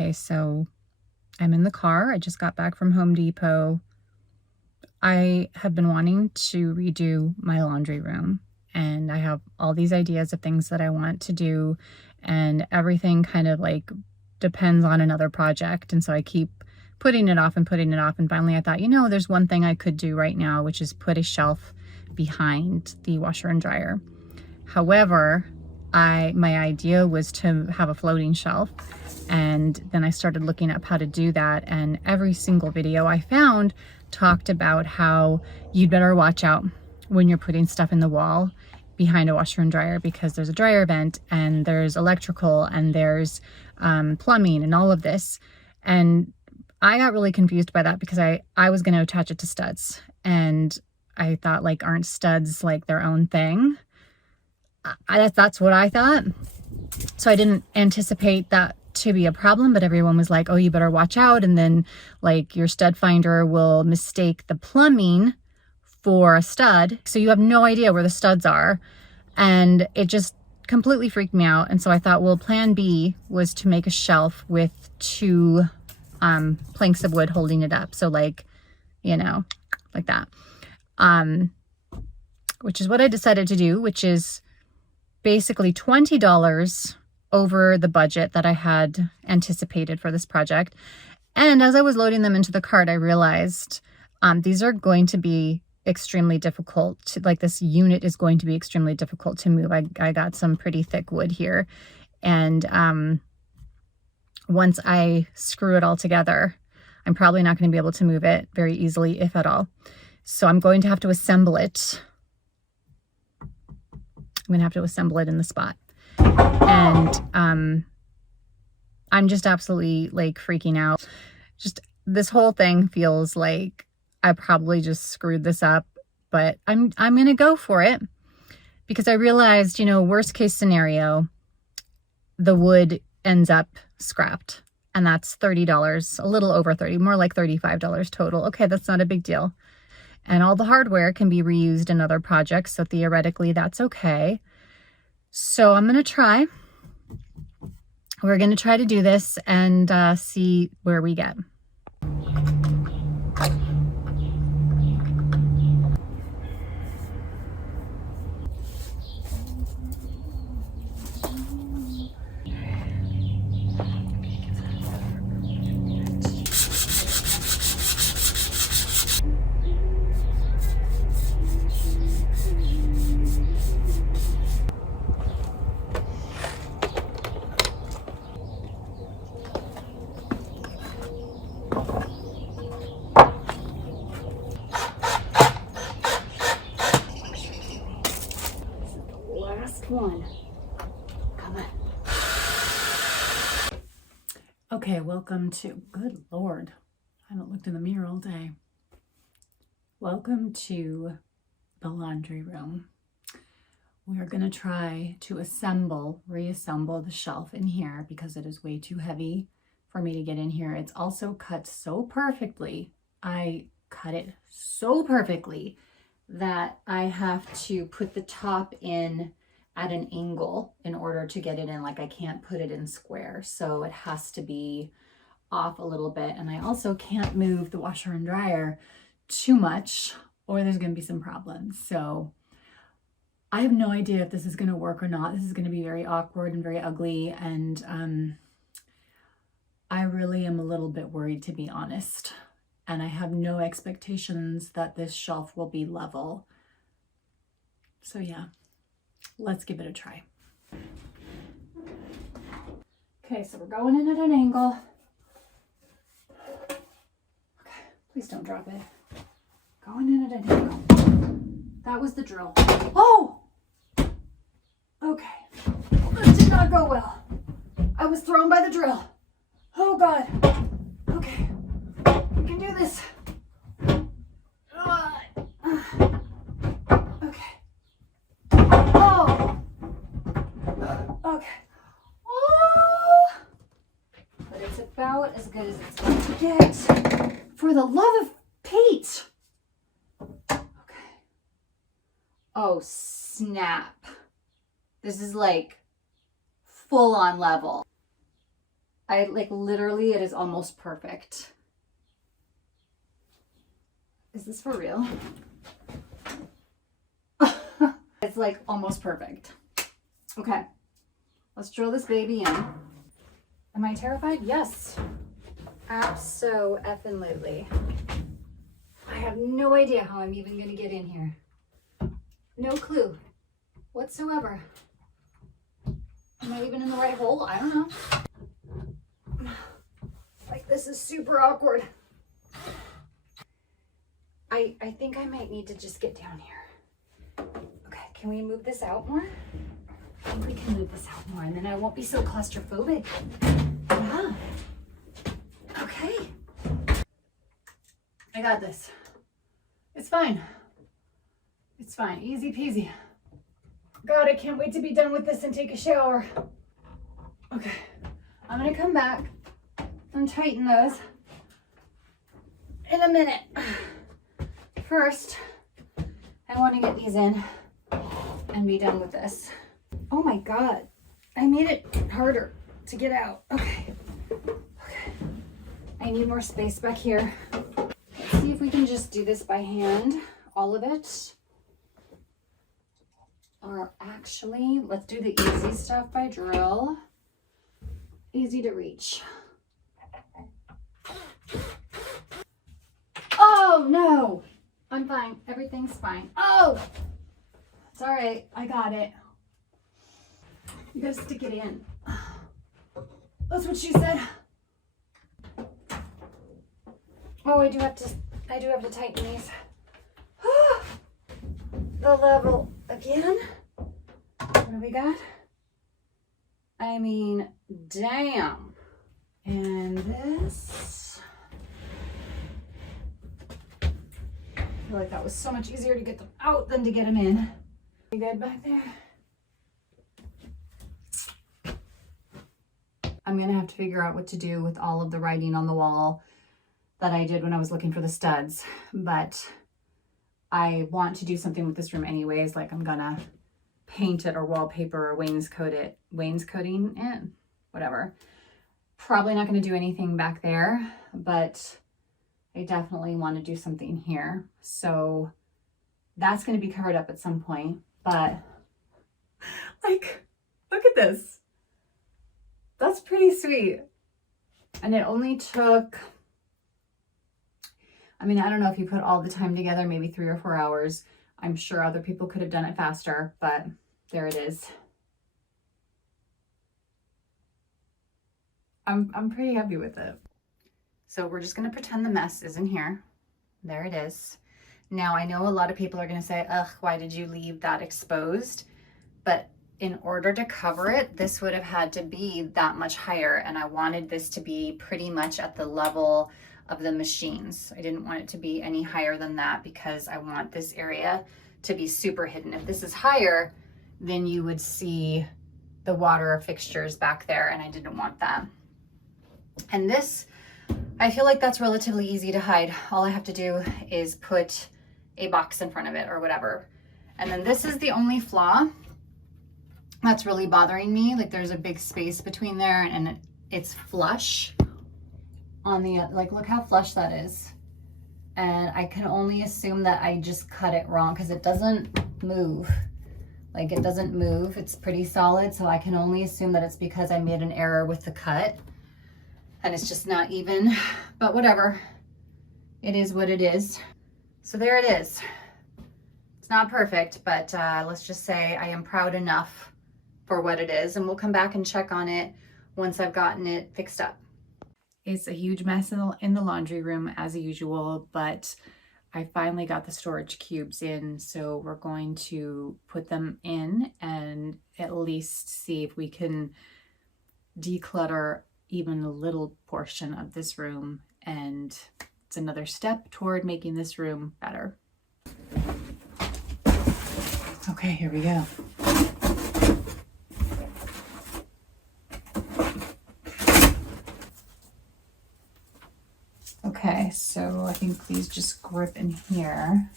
Okay, so I'm in the car. I just got back from Home Depot. I have been wanting to redo my laundry room, and I have all these ideas of things that I want to do, and everything kind of like depends on another project. And so I keep putting it off and putting it off. And finally I thought, you know, there's one thing I could do right now, which is put a shelf behind the washer and dryer. However, my idea was to have a floating shelf, and then I started looking up how to do that, and every single video I found talked about how you'd better watch out when you're putting stuff in the wall behind a washer and dryer, because there's a dryer vent and there's electrical and there's plumbing and all of this. And I got really confused by that because I was going to attach it to studs, and I thought, like, aren't studs like their own thing? That's what I thought. So I didn't anticipate that to be a problem, but everyone was like, oh, you better watch out. And then like your stud finder will mistake the plumbing for a stud. So you have no idea where the studs are. And it just completely freaked me out. And so I thought, well, plan B was to make a shelf with two planks of wood holding it up. So like, you know, like that, which is what I decided to do, which is basically $20 over the budget that I had anticipated for this project. And as I was loading them into the cart, I realized these are going to be extremely difficult to, like, this unit is going to be extremely difficult to move. I got some pretty thick wood here. And once I screw it all together, I'm probably not going to be able to move it very easily, if at all. So I'm going to have to assemble it. I'm going to have to assemble it in the spot. And I'm just absolutely like freaking out. Just this whole thing feels like I probably just screwed this up, but I'm going to go for it because I realized, you know, worst case scenario, the wood ends up scrapped, and that's $30, a little over 30, more like $35 total. Okay, that's not a big deal. And all the hardware can be reused in other projects, so theoretically that's okay. So I'm going to try. We're going to try to do this and see where we get. One. Come on. Okay, welcome to, good Lord, I haven't looked in the mirror all day. Welcome to the laundry room. We are going to try to reassemble the shelf in here because it is way too heavy for me to get in here. It's also cut so perfectly. I cut it so perfectly that I have to put the top in at an angle in order to get it in. Like, I can't put it in square, so it has to be off a little bit. And I also can't move the washer and dryer too much or there's going to be some problems. So I have no idea if this is going to work or not. This is going to be very awkward and very ugly, and I really am a little bit worried, to be honest. And I have no expectations that this shelf will be level. So yeah, let's give it a try. Okay, so we're going in at an angle. Okay, please don't drop it. Going in at an angle. That was the drill. Oh! Okay. That did not go well. I was thrown by the drill. Oh God. Okay. We can do this. Okay. Oh! Okay. Oh! But it's about as good as it's going to get. For the love of Pete! Oh, snap. This is like full on level. I like literally, it is almost perfect. Is this for real? It's like almost perfect. Okay, let's drill this baby in. Am I terrified? Yes. Abso-effing-lutely. I have no idea how I'm even gonna get in here. No clue whatsoever. Am I even in the right hole? I don't know. Like, this is super awkward. I think I might need to just get down here. Okay, can we move this out more? I think we can move this out more, and then I won't be so claustrophobic. Yeah. Okay. I got this. It's fine. It's fine. Easy peasy. God, I can't wait to be done with this and take a shower. Okay. I'm gonna come back and tighten those in a minute. First, I want to get these in and be done with this. Oh my God. I made it harder to get out. Okay. Okay. I need more space back here. Let's see if we can just do this by hand, all of it. Or actually, let's do the easy stuff by drill. Easy to reach. Oh no! I'm fine. Everything's fine. Oh! It's all right. I got it. You gotta stick it in. That's what she said. Oh, I do have to tighten these. The level again. What do we got? I mean, damn. And this. I feel like that was so much easier to get them out than to get them in. You good back there? I'm gonna have to figure out what to do with all of the writing on the wall that I did when I was looking for the studs, but I want to do something with this room anyways. Like, I'm gonna paint it or wallpaper or wainscoting it, whatever. Probably not gonna do anything back there, but I definitely want to do something here. So that's gonna be covered up at some point, but like, look at this. That's pretty sweet. And it only took, I mean, I don't know if you put all the time together, maybe 3 or 4 hours. I'm sure other people could have done it faster, but there it is. I'm pretty happy with it. So we're just gonna pretend the mess isn't here. There it is. Now, I know a lot of people are gonna say, ugh, why did you leave that exposed? But in order to cover it, this would have had to be that much higher, and I wanted this to be pretty much at the level of the machines. I didn't want it to be any higher than that because I want this area to be super hidden. If this is higher, then you would see the water fixtures back there, and I didn't want that. And this, I feel like that's relatively easy to hide. All I have to do is put a box in front of it or whatever. And then this is the only flaw that's really bothering me. Like, there's a big space between there, and it's flush on the, like, look how flush that is. And I can only assume that I just cut it wrong because it doesn't move. Like, it doesn't move. It's pretty solid. So I can only assume that it's because I made an error with the cut and it's just not even, but whatever. It is what it is. So there it is. It's not perfect, but let's just say I am proud enough for what it is, and we'll come back and check on it once I've gotten it fixed up. It's a huge mess in the laundry room as usual, but I finally got the storage cubes in, so we're going to put them in and at least see if we can declutter even a little portion of this room, and it's another step toward making this room better. Okay, here we go. Okay, so I think these just grip in here.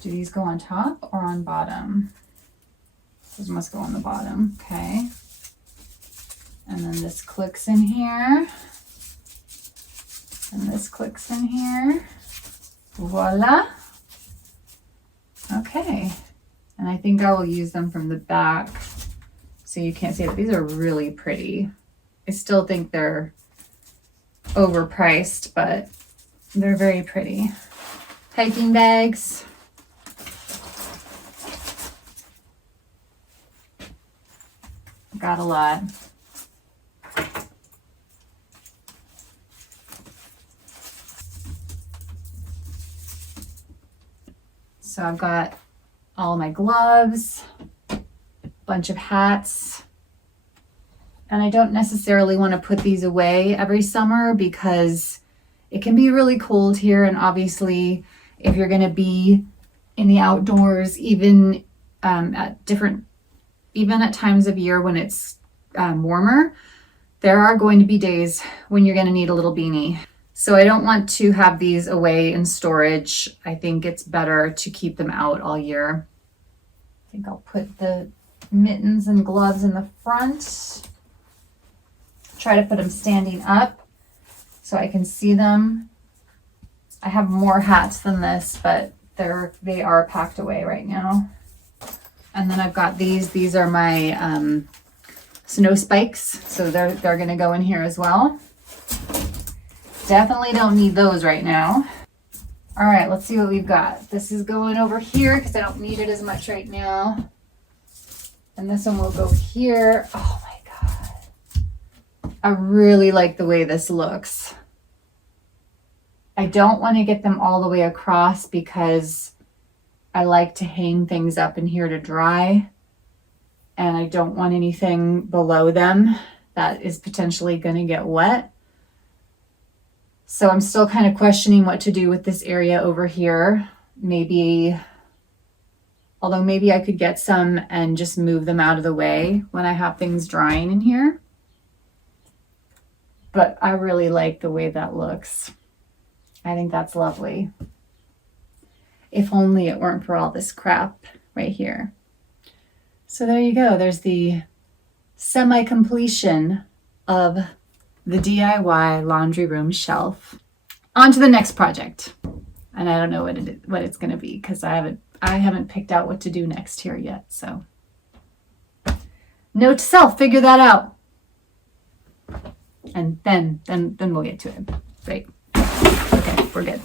Do these go on top or on bottom? These must go on the bottom, okay. And then this clicks in here. And this clicks in here. Voila. Okay. And I think I will use them from the back so you can't see it. These are really pretty. I still think they're overpriced, but they're very pretty. Hiking bags. Got a lot. So I've got all my gloves, a bunch of hats, and I don't necessarily want to put these away every summer because it can be really cold here. And obviously, if you're going to be in the outdoors, even at times of year when it's warmer, there are going to be days when you're going to need a little beanie. So I don't want to have these away in storage. I think it's better to keep them out all year. I think I'll put the mittens and gloves in the front. Try to put them standing up so I can see them. I have more hats than this, but they are packed away right now. And then I've got these. These are my snow spikes, so they're going to go in here as well. Definitely don't need those right now. All right, let's see what we've got. This is going over here because I don't need it as much right now. And this one will go here. Oh my God. I really like the way this looks. I don't want to get them all the way across because I like to hang things up in here to dry. And I don't want anything below them that is potentially going to get wet. So I'm still kind of questioning what to do with this area over here. Maybe I could get some and just move them out of the way when I have things drying in here. But I really like the way that looks. I think that's lovely. If only it weren't for all this crap right here. So there you go. There's the semi-completion of the DIY laundry room shelf. On to the next project. And I don't know what it's going to be because I haven't picked out what to do next here yet. So note to self, figure that out. And then we'll get to it. Great. Okay, we're good.